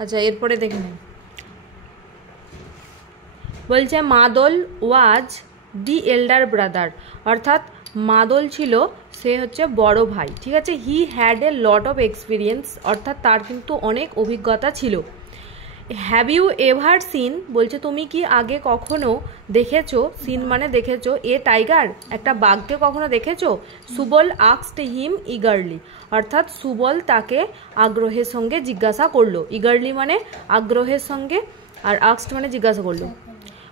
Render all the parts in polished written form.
আচ্ছা এরপরে দেখে নিই। বলছে মাদল ওয়াজ দি এল্ডার ব্রাদার, অর্থাৎ মাদল ছিল সে হচ্ছে বড় ভাই, ঠিক আছে। He had a lot of experience, অর্থাৎ তার কিন্তু অনেক অভিজ্ঞতা ছিল। হ্যাভ ইউ এভার সিন, বলছে তুমি কি আগে কখনো দেখেছো, সিন মানে দেখেছো, এ টাইগার, একটা বাঘকে কখনো দেখেছো? সুবল আস্কড হিম ইগারলি, অর্থাৎ সুবল তাকে আগ্রহের সঙ্গে জিজ্ঞাসা করলো। ইগারলি মানে আগ্রহের সঙ্গে, আর আস্কড মানে জিজ্ঞাসা করলো।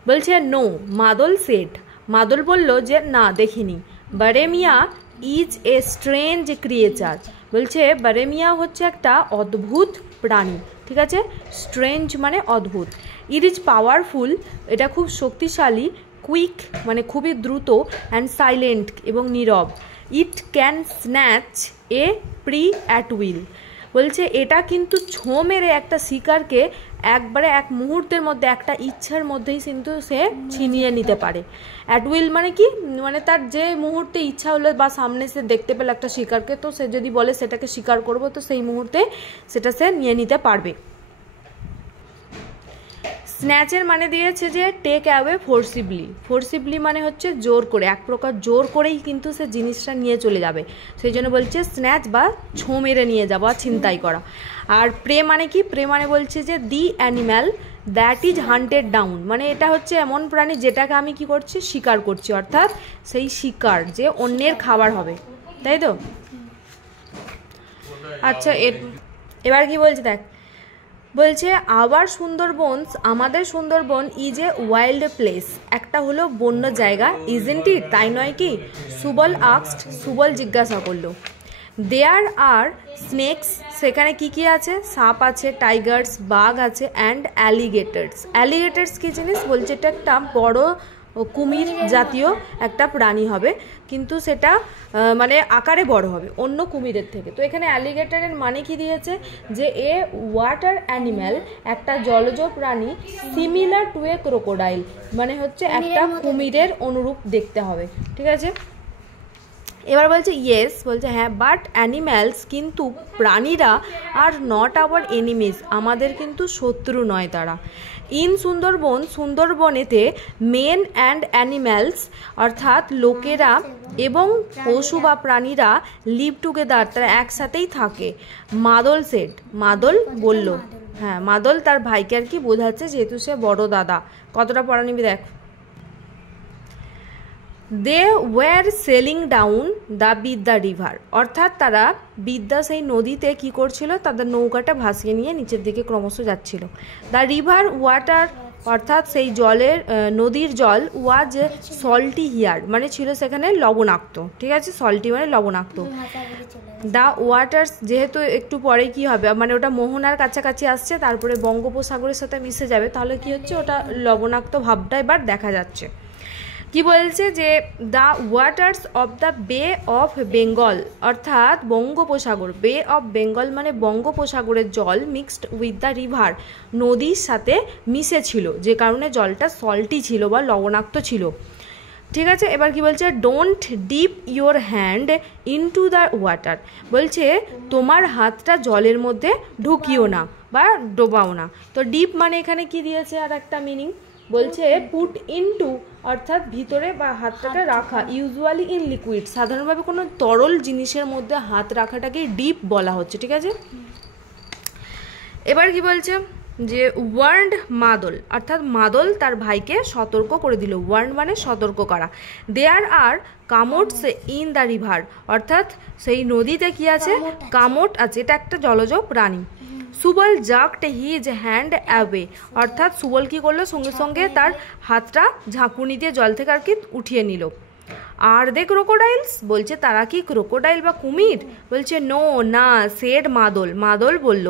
বলছে নো, মাদল সেড, মাদল বলল যে না দেখিনি। Baremiya is a strange creature, বলছে বারেমিয়া হচ্ছে একটা অদ্ভুত প্রাণী, ঠিক আছে। স্ট্রেঞ্জ মানে অদ্ভুত। ইট ইজ পাওয়ারফুল, এটা খুব শক্তিশালী। কুইক মানে খুবই দ্রুত। অ্যান্ড সাইলেন্ট এবং নীরব। It can snatch a prey at will, বলছে এটা কিন্তু ছোঁ মেরে একটা শিকারকে একবারে এক মুহূর্তের মধ্যে, একটা ইচ্ছার মধ্যেই কিন্তু সে ছিনিয়ে নিতে পারে। অ্যাট উইল মানে কি, মানে তার যে মুহূর্তে ইচ্ছা হলো বা সামনে সে দেখতে পেল একটা শিকারকে, তো সে যদি বলে সেটাকে শিকার করব, তো সেই মুহূর্তে সেটা সে নিয়ে নিতে পারবে। স্ন্যাচের মানে দিয়েছে যে টেক অ্যাওয়ে ফোর্সিবলি, ফোর্সিবলি মানে হচ্ছে জোর করে, এক প্রকার জোর করেই কিন্তু সে জিনিসটা নিয়ে চলে যাবে, সেই জন্য বলছে স্ন্যাচ বা ছোঁ মেরে নিয়ে যাওয়া, ছিনতাই করা। আর প্রে মানে কি, প্রে মানে বলছে যে the animal that is hunted down, মানে এটা হচ্ছে এমন প্রাণী যেটাকে আমি কি করছি, শিকার করছি, অর্থাৎ সেই শিকার যে অন্যের খাবার হবে, তাই তো। আচ্ছা এবার কি বলছে দেখ, বলছে আওয়ার সুন্দরবনস, আমাদের Sundarban is a wild place, একটা হলো বন্য জায়গা, ইজেন্ট ইট, তাই নয় কি? সুবল আস্কড, সুবল জিজ্ঞাসা করলো। দেয়ার আর স্নেকস, সেখানে কি কি আছে? সাপ আছে, টাইগার্স বাঘ আছে, অ্যান্ড অ্যালিগেটার্স। অ্যালিগেটার্স কি জিনিস? বলছে এটা একটা বড় কুমির জাতীয় একটা প্রাণী হবে, কিন্তু সেটা মানে আকারে বড় হবে অন্য কুমিরের থেকে। তো এখানে অ্যালিগেটরের মানে কি দিয়েছে, যে এ ওয়াটার অ্যানিম্যাল, একটা জলজ প্রাণী, সিমিলার টু এ ক্রোকোডাইল, মানে হচ্ছে একটা কুমিরের অনুরূপ দেখতে হবে, ঠিক আছে। এবার বলছে ইয়েস, বলছে হ্যাঁ, বাট অ্যানিম্যালস, কিন্তু প্রাণীরা, আর নট আওয়ার এনিমিজ, আমাদের কিন্তু শত্রু নয় তারা। ইন সুন্দরবন, সুন্দরবনেতে মেন অ্যান্ড অ্যানিম্যালস, অর্থাৎ লোকেরা এবং পশু বা প্রাণীরা লিভ টুগেদার, তারা একসাথেই থাকে। মাদল সেড, মাদল বলল, হ্যাঁ মাদল তার ভাইকে আর কি বোঝাচ্ছে, যেহেতু সে বড় দাদা। কতটা পড়া নিবি দেখ। They were sailing down the Vidya river, অর্থাৎ তারা বিদ্যা সেই নদীতে কি করছিল, তাদের নৌকাটা ভাসিয়ে নিয়ে নিচের দিকে ক্রমশ যাচ্ছিল। দ্য রিভার ওয়াটার, অর্থাৎ সেই জলের, নদীর জল, ওয়াজ সল্টি হিয়ার, মানে ছিল সেখানে লবণাক্ত, ঠিক আছে। সল্টি মানে লবণাক্ত। দ্য ওয়াটার্স, যেহেতু একটু পরে কি হবে, মানে ওটা মোহনার কাছাকাছি আসছে, তারপরে বঙ্গোপসাগরের সাথে মিশে যাবে, তাহলে কি হচ্ছে, ওটা লবণাক্ত ভাবটা এবার দেখা যাচ্ছে। কি বলছে যে দ্য ওয়াটার্স অফ দ্য বে অফ বেঙ্গল, অর্থাৎ বঙ্গোপসাগর, বে অফ বেঙ্গল মানে বঙ্গোপসাগরের জল, মিক্সড উইথ দ্য রিভার, নদীর সাথে মিশেছিল, যে কারণে জলটা সল্টি ছিল বা লবণাক্ত ছিল, ঠিক আছে। এবার কি বলছে, don't deep your hand into the water, বলছে তোমার হাতটা জলের মধ্যে ঢুকিও না বা ডোবাও না। তো ডিপ মানে এখানে কি দিয়েছে, আর একটা মিনিং বলছে পুট ইনটু, অর্থাৎ ভিতরে বা হাতটাকে রাখা, ইউজুয়ালি ইন লিকুইড, সাধারণভাবে কোনো তরল জিনিসের মধ্যে হাত রাখাটাকে ডিপ বলা হচ্ছে, ঠিক আছে। এবার কি বলছে যে ওয়ার্নড মাদল, অর্থাৎ মাদল তার ভাইকে সতর্ক করে দিল। ওয়ার্ন মানে সতর্ক করা। দেয়ার আর কামোটস ইন দ্য রিভার, অর্থাৎ সেই নদীতে কি আছে, কামোট আছে, এটা একটা জলজ প্রাণী। সুবল জাকড হিজ হ্যান্ড অ্যাওয়ে, অর্থাৎ সুবল কি করলো, সঙ্গে সঙ্গে তার হাতটা ঝাঁকুনি দিয়ে জল থেকে আর কি উঠিয়ে নিল। আর দে ক্রোকোডাইলস, বলছে তারা কি ক্রোকোডাইল বা কুমির? বলছে নো না, সেড মাদল, মাদল বলল।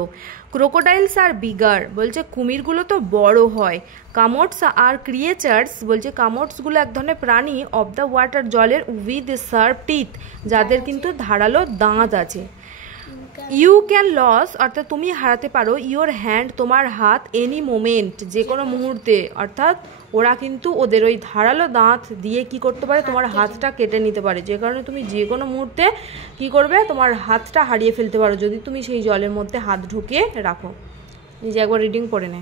ক্রোকোডাইলস আর বিগার, বলছে কুমিরগুলো তো বড় হয়। কামোটস আর ক্রিয়েচার্স, বলছে কামোটসগুলো এক ধরনের প্রাণী, অফ দ্য ওয়াটার, জলের, উইথ শার্প টিথ, যাদের কিন্তু ধারালো দাঁত আছে। ইউ ক্যান লস, অর্থাৎ তুমি হারাতে পারো, ইওর হ্যান্ড, তোমার হাত, এনি মোমেন্ট, যে কোনো মুহূর্তে, অর্থাৎ ওরা কিন্তু ওদের ওই ধারালো দাঁত দিয়ে কি করতে পারে, তোমার হাতটা কেটে নিতে পারে, যে কারণে তুমি যে কোনো মুহূর্তে কি করবে, তোমার হাতটা হারিয়ে ফেলতে পারো যদি তুমি সেই জলের মধ্যে হাত ঢুকিয়ে রাখো। নিজে একবার রিডিং পড়ে নে।